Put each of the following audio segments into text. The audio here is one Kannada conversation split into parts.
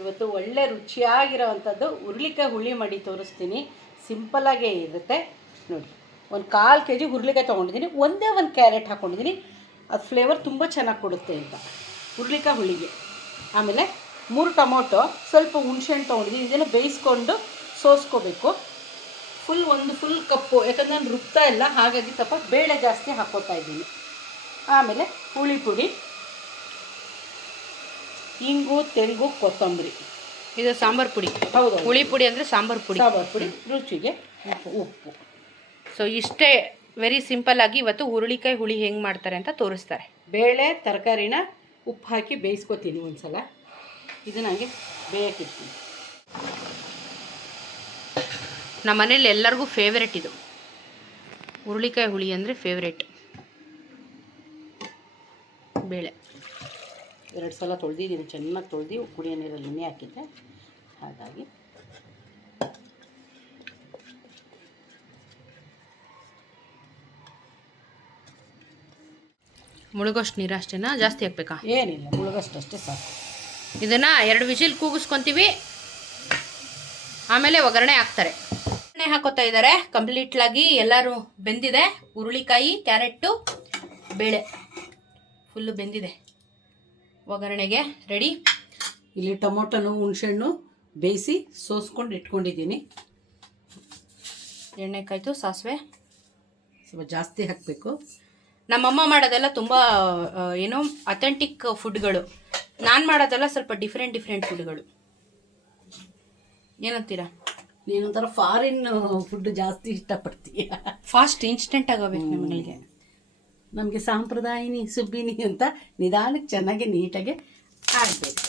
ಇವತ್ತು ಒಳ್ಳೆ ರುಚಿಯಾಗಿರೋವಂಥದ್ದು ಹುರುಳಿಕಾಯಿ ಹುಳಿ ಮಾಡಿ ತೋರಿಸ್ತೀನಿ. ಸಿಂಪಲ್ಲಾಗೇ ಇರುತ್ತೆ ನೋಡಿ. ಒಂದು 1/4 kg ಹುರುಳಿಕಾಯಿ ತೊಗೊಂಡಿದ್ದೀನಿ, ಒಂದೇ ಒಂದು ಕ್ಯಾರೆಟ್ ಹಾಕ್ಕೊಂಡಿದ್ದೀನಿ. ಅದು ಫ್ಲೇವರ್ ತುಂಬ ಚೆನ್ನಾಗಿ ಕೊಡುತ್ತೆ ಅಂತ ಹುರುಳಿಕಾಯಿ ಹುಳಿಗೆ. ಆಮೇಲೆ 3 ಟೊಮೊಟೊ, ಸ್ವಲ್ಪ ಹುಣಸೆಹಣ್ಣು ತೊಗೊಂಡಿದ್ದೀನಿ. ಇದನ್ನು ಬೇಯಿಸ್ಕೊಂಡು ಸೋಸ್ಕೋಬೇಕು. ಫುಲ್ ಕಪ್ಪು, ಯಾಕಂದರೆ ನಾನು ರುಬ್ತಾ ಇಲ್ಲ, ಹಾಗಾಗಿ ಸ್ವಲ್ಪ ಬೇಳೆ ಜಾಸ್ತಿ ಹಾಕ್ಕೋತಾ ಇದ್ದೀನಿ. ಆಮೇಲೆ ಹುಳಿ ಪುಡಿ, ಇಂಗು, ತೆಂಗು, ಕೊತ್ತಂಬರಿ. ಇದು ಸಾಂಬಾರು ಪುಡಿ. ಹೌದು, ಹುಳಿ ಪುಡಿ ಅಂದರೆ ಸಾಂಬಾರು ಪುಡಿ. ರುಚಿಗೆ ಉಪ್ಪು. ಸೊ ಇಷ್ಟೇ, ವೆರಿ ಸಿಂಪಲ್ ಆಗಿ ಇವತ್ತು ಹುರುಳಿಕಾಯಿ ಹುಳಿ ಹೆಂಗೆ ಮಾಡ್ತಾರೆ ಅಂತ ತೋರಿಸ್ತಾರೆ. ಬೇಳೆ ತರಕಾರಿನ ಉಪ್ಪು ಹಾಕಿ ಬೇಯಿಸ್ಕೊತೀನಿ ಒಂದ್ಸಲ. ಇದು ನನಗೆ ಬೇಯಕ್ಕಿರ್ತೀನಿ. ನಮ್ಮ ಮನೇಲಿ ಎಲ್ಲರಿಗೂ ಫೇವ್ರೆಟ್ ಇದು ಹುರುಳಿಕಾಯಿ ಹುಳಿ ಅಂದರೆ ಫೇವ್ರೆಟ್. ಬೇಳೆ 2 ಸಲ ತೊಳೆದಿದ್ದೀನಿ, ಚೆನ್ನಾಗಿ ತೊಳೆದು ಕುಡಿಯೋ ನೀರಲ್ಲಿ ನೆನೆ ಹಾಕಿದ್ದೆ. ಹಾಗಾಗಿ ಮುಳುಗೋಷ್ಟು ನೀರು ಅಷ್ಟೇನಾ, ಜಾಸ್ತಿ ಹಾಕ್ಬೇಕಾ? ಏನಿಲ್ಲ, ಮುಳುಗೋಷ್ಟೇ ಸಾಕು. ಇದನ್ನು 2 ವಿಸಿಲ್ ಕೂಗಿಸ್ಕೊತೀವಿ, ಆಮೇಲೆ ಒಗ್ಗರಣೆ ಹಾಕ್ತಾರೆ. ಒಗ್ಗರಣೆ ಹಾಕೋತಾ ಇದ್ದಾರೆ ಕಂಪ್ಲೀಟ್ಲಾಗಿ. ಎಲ್ಲರೂ ಬೆಂದಿದೆ. ಹುರುಳಿಕಾಯಿ, ಕ್ಯಾರೆಟು, ಬೇಳೆ ಫುಲ್ಲು ಬೆಂದಿದೆ. ಒಗ್ಗರಣೆಗೆ ರೆಡಿ. ಇಲ್ಲಿ ಟೊಮೊಟೊನು ಹುಣಸೆಹಣ್ಣು ಬೇಯಿಸಿ ಸೋಸ್ಕೊಂಡು ಇಟ್ಕೊಂಡಿದ್ದೀನಿ. ಎಣ್ಣೆ ಕಾಯ್ತು, ಸಾಸಿವೆ ಸ್ವಲ್ಪ ಜಾಸ್ತಿ ಹಾಕಬೇಕು. ನಮ್ಮಮ್ಮ ಮಾಡೋದೆಲ್ಲ ತುಂಬ ಏನೋ ಅಥೆಂಟಿಕ್ ಫುಡ್ಗಳು. ನಾನು ಮಾಡೋದೆಲ್ಲ ಸ್ವಲ್ಪ ಡಿಫ್ರೆಂಟ್ ಫುಡ್ಗಳು. ಏನಂತೀರಾ? ನೀನೊಂಥರ ಫಾರಿನ್ ಫುಡ್ ಜಾಸ್ತಿ ಇಷ್ಟಪಡ್ತೀಯ. ಫಾಸ್ಟ್ ಇನ್ಸ್ಟೆಂಟ್ ಆಗೋಬೇಕು ನಿಮಗೆ. ನಮಗೆ ಸಾಂಪ್ರದಾಯಿನಿ ಸುಬ್ಬಿನಿ ಅಂತ ನಿಧಾನಕ್ಕೆ ಚೆನ್ನಾಗಿ ನೀಟಾಗಿ ಆಗಬೇಕು.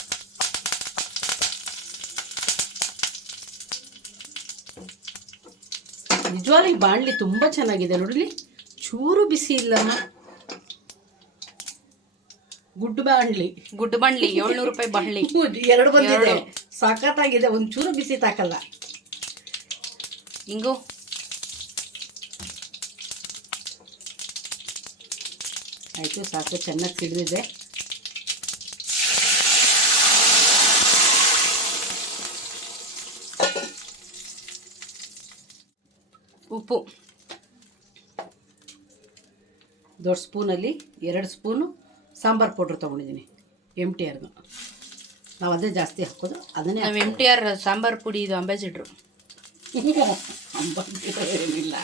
ನಿಜವಾಗ್ಲೂ ಈ ಬಾಣಲಿ ತುಂಬ ಚೆನ್ನಾಗಿದೆ ನೋಡಲಿ, ಚೂರು ಬಿಸಿ ಇಲ್ಲಮ್ಮ. ಗುಡ್ಡು ಬಾಣಲಿ 700 ರೂಪಾಯಿ ಬಾಣಲಿ 2 ಬಂದಿದೆ, ಸಖತ್ತಾಗಿದೆ. ಒಂಚೂರು ಬಿಸಿ ತಾಕಲ್ಲ. ಹಿಂಗು ಆಯಿತು, ಸಾಕು, ಚೆನ್ನಾಗಿ ಸಿಡಿದಿದೆ. ಉಪ್ಪು ದೊಡ್ಡ ಸ್ಪೂನಲ್ಲಿ 2 ಸ್ಪೂನು ಸಾಂಬಾರು ಪೌಡ್ರ್ ತೊಗೊಂಡಿದ್ದೀನಿ, MTRದು. ನಾವು ಅದೇ ಜಾಸ್ತಿ ಹಾಕೋದು, ಅದನ್ನೇ. ನಾವು MTR ಸಾಂಬಾರು ಪುಡಿ, ಇದು ಅಂಬಾಸಿಡ್ರು. ಏನಿಲ್ಲ,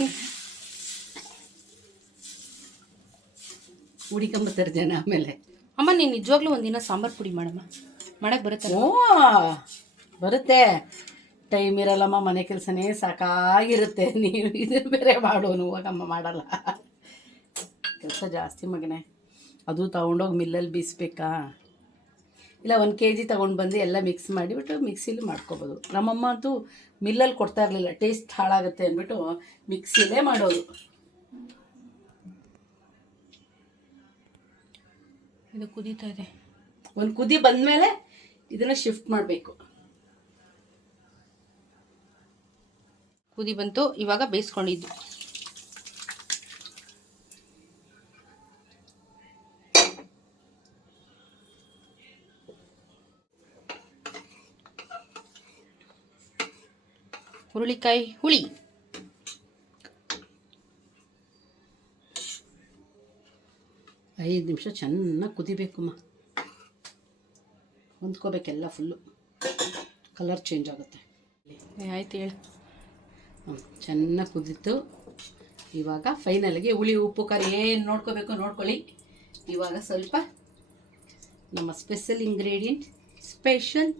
ಹುಡಿಕೊಂಬತ್ತಾರೆ ಜನ. ಆಮೇಲೆ ಅಮ್ಮ, ನೀನು ನಿಜವಾಗ್ಲೂ ಒಂದಿನ ಸಾಂಬಾರು ಪುಡಿ ಮಾಡಮ್ಮ. ಮಾಡಕ್ಕೆ ಬರುತ್ತೆ? ಓ ಬರುತ್ತೆ. ಟೈಮ್ ಇರಲ್ಲಮ್ಮ, ಮನೆ ಕೆಲಸನೇ ಸಾಕಾಗಿರುತ್ತೆ. ನೀನು ಇದನ್ನು ಬೇರೆ ಮಾಡೋನು, ಹೋಗಮ್ಮ ಮಾಡಲ್ಲ. ಕೆಲಸ ಜಾಸ್ತಿ ಮಗನೇ. ಅದು ತೊಗೊಂಡೋಗಿ ಮಿಲ್ಲಲ್ಲಿ ಬೀಸ್ಬೇಕಾ? ಇಲ್ಲ 1 kg ತೊಗೊಂಡು ಬಂದು ಎಲ್ಲ ಮಿಕ್ಸ್ ಮಾಡಿಬಿಟ್ಟು ಮಿಕ್ಸಿಲಿ ಮಾಡ್ಕೊಬೋದು. ನಮ್ಮಮ್ಮ ಅಂತೂ ಮಿಲ್ಲಲ್ಲಿ ಕೊಡ್ತಾ ಇರಲಿಲ್ಲ, ಟೇಸ್ಟ್ ಹಾಳಾಗುತ್ತೆ ಅಂದ್ಬಿಟ್ಟು ಮಿಕ್ಸಿಲೇ ಮಾಡೋದು. ಇದು ಕುದೀತಾ ಇದೆ. ಒಂದು ಕುದಿ ಬಂದಮೇಲೆ ಇದನ್ನು ಶಿಫ್ಟ್ ಮಾಡಬೇಕು. ಕುದಿ ಬಂತು, ಇವಾಗ ಬೇಯಿಸ್ಕೊಂಡಿದ್ದು. ಹುರುಳಿಕಾಯಿ ಹುಳಿ. ಐದು ನಿಮಿಷ ಚೆನ್ನಾಗಿ ಕುದಿಬೇಕಮ್ಮ, ಹೊಂದ್ಕೋಬೇಕೆಲ್ಲ. ಫುಲ್ಲು ಕಲರ್ ಚೇಂಜ್ ಆಗುತ್ತೆ. ಆಯ್ತು, ಹೇಳು. ಚೆನ್ನಾಗಿ ಕುದಿತು. ಇವಾಗ ಫೈನಲ್ಗೆ ಹುಳಿ, ಉಪ್ಪು, ಖಾರ ಏನು ನೋಡ್ಕೋಬೇಕು ನೋಡ್ಕೊಳ್ಳಿ. ಇವಾಗ ಸ್ವಲ್ಪ ನಮ್ಮ ಸ್ಪೆಷಲ್ ಇಂಗ್ರೀಡಿಯೆಂಟ್, ಸ್ಪೆಷಲ್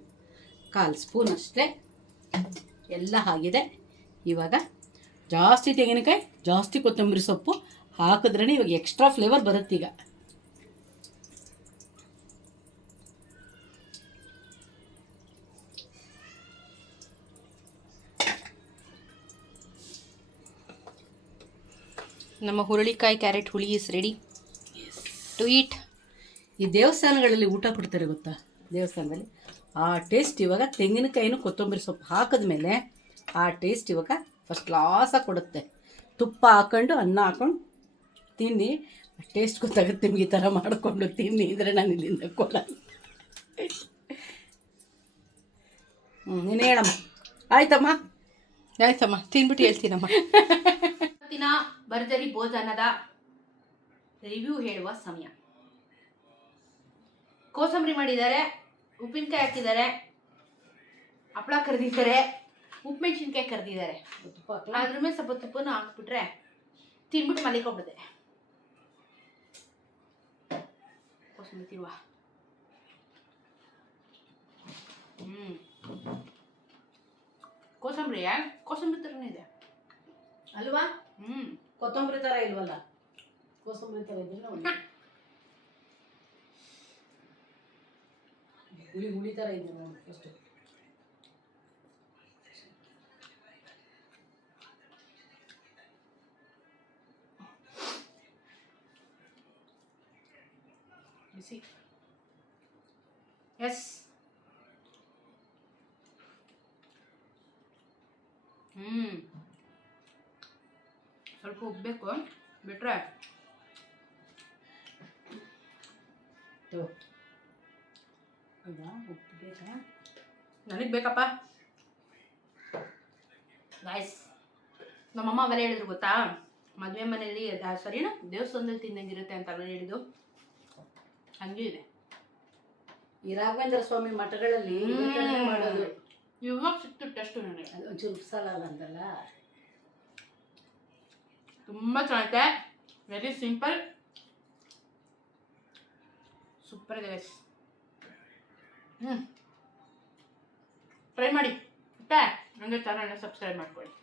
1/4 ಸ್ಪೂನ್ ಅಷ್ಟೇ ಎಲ್ಲ ಆಗಿದೆ. ಇವಾಗ ಜಾಸ್ತಿ ತೆಂಗಿನಕಾಯಿ, ಜಾಸ್ತಿ ಕೊತ್ತಂಬರಿ ಸೊಪ್ಪು ಹಾಕಿದ್ರೇ ಇವಾಗ ಎಕ್ಸ್ಟ್ರಾ ಫ್ಲೇವರ್ ಬರುತ್ತೀಗ. ನಮ್ಮ ಹುರುಳಿಕಾಯಿ ಕ್ಯಾರೆಟ್ ಹುಳಿ ಇಸ್ ರೆಡಿ ಟು ಈಟ್. ಈ ದೇವಸ್ಥಾನಗಳಲ್ಲಿ ಊಟ ಕೊಡ್ತಾರೆ ಗೊತ್ತಾ, ದೇವಸ್ಥಾನದಲ್ಲಿ ಆ ಟೇಸ್ಟ್ ಇವಾಗ ತೆಂಗಿನಕಾಯಿನೂ ಕೊತ್ತಂಬರಿ ಸೊಪ್ಪು ಹಾಕಿದ್ಮೇಲೆ ಆ ಟೇಸ್ಟ್ ಇವಾಗ ಫಸ್ಟ್ ಕ್ಲಾಸಾಗಿ ಕೊಡುತ್ತೆ. ತುಪ್ಪ ಹಾಕ್ಕೊಂಡು ಅನ್ನ ಹಾಕ್ಕೊಂಡು ತಿನ್ನಿ, ಟೇಸ್ಟ್ ಗೊತ್ತಾಗುತ್ತೆ ನಿಮ್ಗೆ. ಈ ಥರ ಮಾಡಿಕೊಂಡು ತಿನ್ನಿ, ಇದ್ರೆ ನಾನು ಇಲ್ಲಿಂದ ಕೊಡಲ್ಲ. ನೀನು ಹೇಳಮ್ಮ. ಆಯ್ತಮ್ಮ. ಆಯ್ತಮ್ಮ, ತಿನ್ಬಿಟ್ಟು ಹೇಳ್ತೀನಮ್ಮ. ಇವತ್ತಿನ ಭರ್ಜರಿ ಭೋಜನದ ರಿವ್ಯೂ ಹೇಳುವ ಸಮಯ. ಕೋಸಂಬರಿ ಮಾಡಿದ್ದಾರೆ, ಉಪ್ಪಿನಕಾಯಿ ಹಾಕಿದ್ದಾರೆ, ಹಪ್ಪಳ ಕರೆದಿದ್ದಾರೆ, ಉಪ್ಪುಮೆಣಸಿನ್ಕಾಯಿ ಕರೆದಿದ್ದಾರೆ. ಅದ್ರ ಮೇಲೆ ಸ್ವಲ್ಪ ತುಪ್ಪನ ಹಾಕ್ಬಿಟ್ರೆ ತಿನ್ಬಿಟ್ಟು ಮಲಿಕೊಂಡ್ಬಿಡುತ್ತೆ. ಕೋಸಂಬರಿ ತಿರುವ. ಕೋಸಂಬರಿ ಥರನೇ ಇದೆ ಅಲ್ವಾ? ಕೊತ್ತಂಬರಿ ಥರ ಇಲ್ವಲ್ಲ, ಕೋಸಂಬರಿ ಥರ ಇದ್ರೆ ಹುಳಿ ಹುಳಿ ಥರ ಇದೆ ನೋಡಿ. ಅಷ್ಟು ಬಿಸಿ. ಎಸ್. ಸ್ವಲ್ಪ ಉಪ್ಪಬೇಕು, ಬಿಟ್ರೆ ಉಪ್ಪು ಬೇಕಾ? ನನಗೆ ಬೇಕಪ್ಪ ಗಾಯ್ಸ್. ನಮ್ಮಮ್ಮ ಅವೆಲ್ಲ ಹೇಳಿದ್ರು ಗೊತ್ತಾ, ಮದುವೆ ಮನೆಯಲ್ಲಿ ಸರಿನಾ ದೇವಸ್ಥಾನದಲ್ಲಿ ತಿನ್ನಂಗಿರುತ್ತೆ ಅಂತ ಅವೆಲ್ಲ ಹೇಳಿದ್ದು. ಹಂಗೆ ಇದೆ ಈ ರಾಘವೇಂದ್ರ ಸ್ವಾಮಿ ಮಠಗಳಲ್ಲಿ ಮಾಡೋದು. ಇವಾಗ ಸಿಕ್ತು ಟೆಸ್ಟ್ ನನಗೆ. ಅದು ಒಂಚೂರು ಉಪ್ಸಲ್ಲ ಅಂತಲ್ಲ, ತುಂಬ ಚೆನ್ನಾಗಿದೆ. ವೆರಿ ಸಿಂಪಲ್, ಸೂಪರ್ ಇದೆ ಗೈಸ್. ಟ್ರೈ ಮಾಡಿ. ಹಂಗೆ ಚಾನಲ್ನ ಸಬ್ಸ್ಕ್ರೈಬ್ ಮಾಡ್ಕೊಳ್ಳಿ.